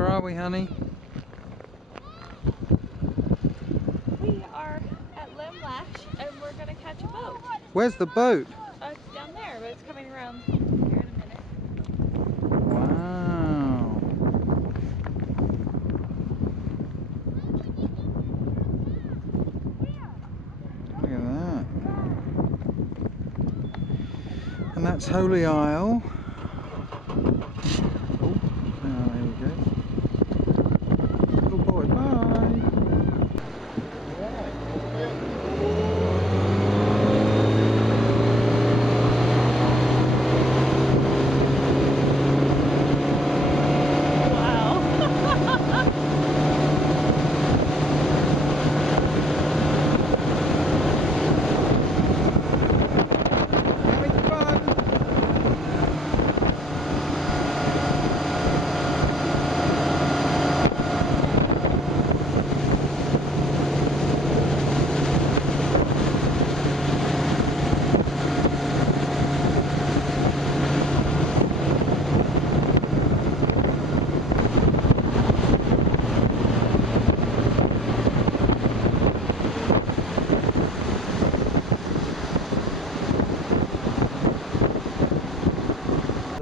Where are we, honey? We are at Limlash and we're going to catch a boat. Where's the boat? It's down there, but it's coming around here in a minute. Wow. Look at that. And that's Holy Isle. Oh, there we go. Oh boy, bye.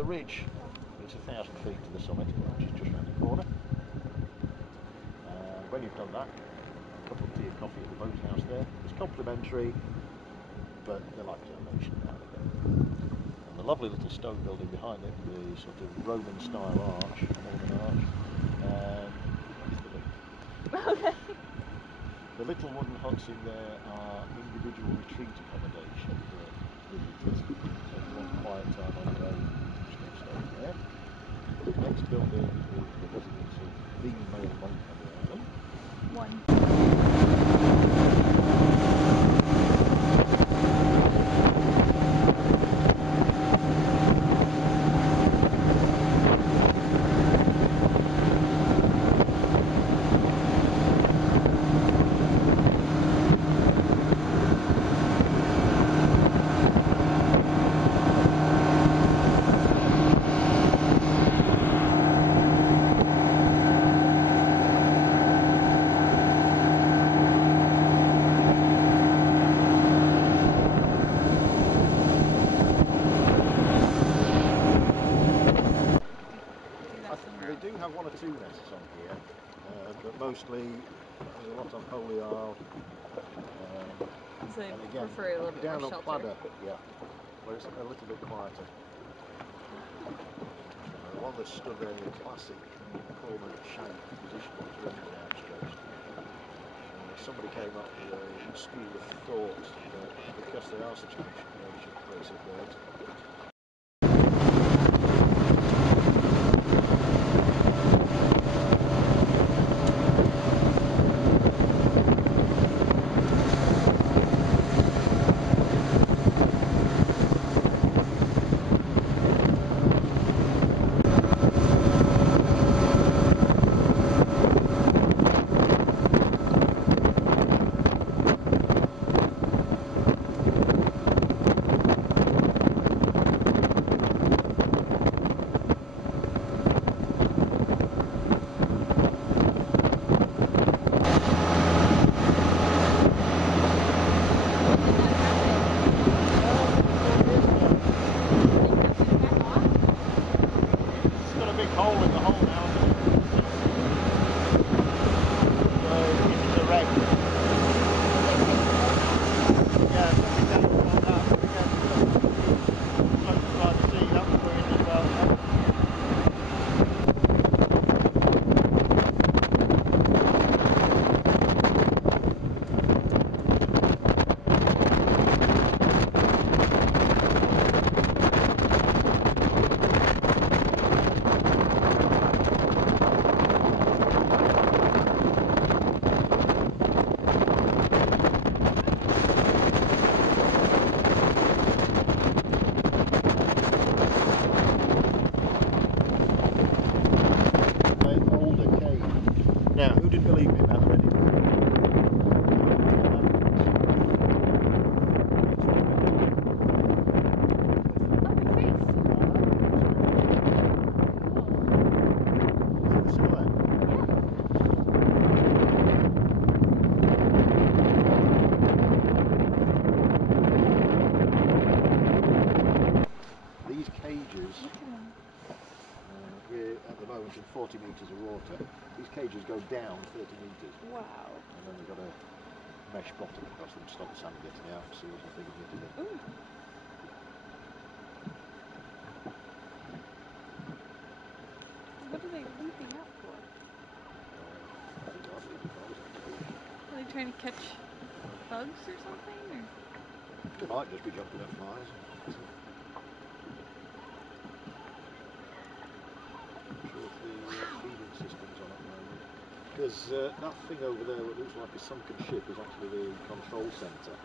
Ridge. It's 1,000 feet to the summit, which is just around the corner. When you've done that, a cup of tea and coffee at the boat house there. It's complimentary, but they like a donation now and again. And the lovely little stone building behind it, the sort of Roman style arch, Norman arch, is the link. Okay. The little wooden huts in there are individual retreat accommodation for visitors. So if you want quiet time on your own, there. The next building is the residence of the male monk on the island. One. They do have one or two nests on here, but mostly there's a lot on Holy Isle. So and again, prefer a little bit down more on shelter. Pladder, yeah, where it's a little bit quieter. The one that stood there in the classic corner shank position was really the outstretched. Somebody came up with a school of thought that because they are such an ancient place of birds, hole in the hole now. So it's a wreck. Yeah, something down on that. Again, close to the sea, that was going as well. Now, who didn't believe me about the wedding? at the moment in 40 metres of water. These cages go down 30 metres, Wow. and then they've got a mesh bottom across them to stop the sand getting out and seals the big emitter in. Ooh. What are they leaping out for? I think I'll be surprised. Are they trying to catch bugs or something? Or? They might just be jumping at flies. Not sure if the feeding system's on at the moment. Because that thing over there, what looks like a sunken ship, is actually the control centre.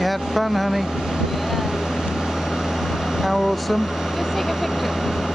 You had fun, honey? Yeah. How awesome. Let's take a picture.